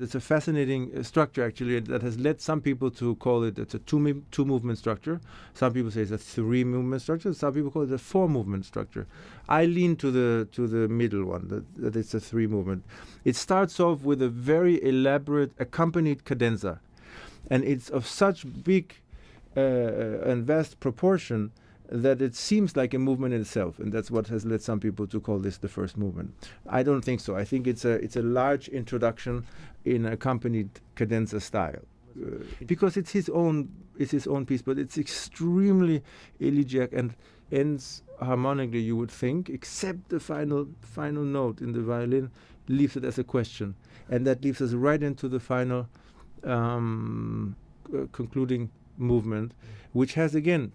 It's a fascinating structure, actually, that has led some people to call it it's a two-movement structure. Some people say it's a three-movement structure. Some people call it a four-movement structure. I lean to the middle one, that it's a three-movement. It starts off with a very elaborate accompanied cadenza, and it's of such big and vast proportion that it seems like a movement in itself, and that's what has led some people to call this the first movement. I don't think so. I think it's a large introduction in accompanied cadenza style, because it's his own piece, but it's extremely elegiac and ends harmonically, you would think, except the final note in the violin leaves it as a question, and that leaves us right into the final concluding movement, which has again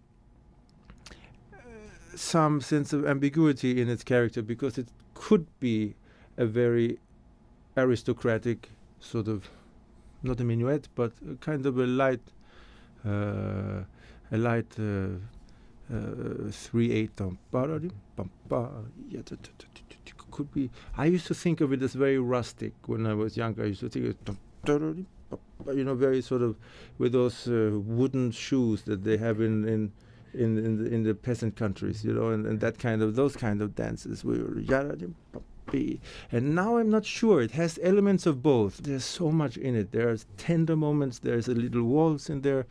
some sense of ambiguity in its character, because it could be a very aristocratic sort of, not a minuet, but a kind of a light 3/8. Could be. I used to think of it as very rustic when I was younger. I used to think it, very sort of with those wooden shoes that they have in the peasant countries, and those kind of dances. And now I'm not sure. It has elements of both. There's so much in it. There's tender moments. There's a little waltz in there.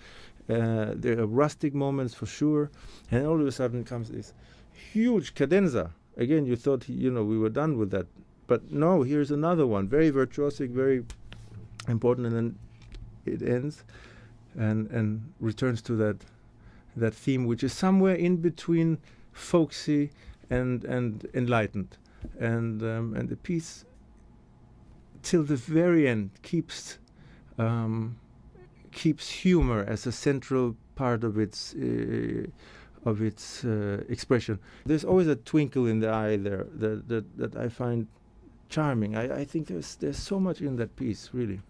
There are rustic moments for sure. And all of a sudden comes this huge cadenza. Again, you thought we were done with that, but no. Here's another one, very virtuosic, very important, and then it ends and returns to that theme, which is somewhere in between folksy and enlightened, and the piece till the very end keeps humor as a central part of its expression. There's always a twinkle in the eye there that I find charming. I think there's so much in that piece, really.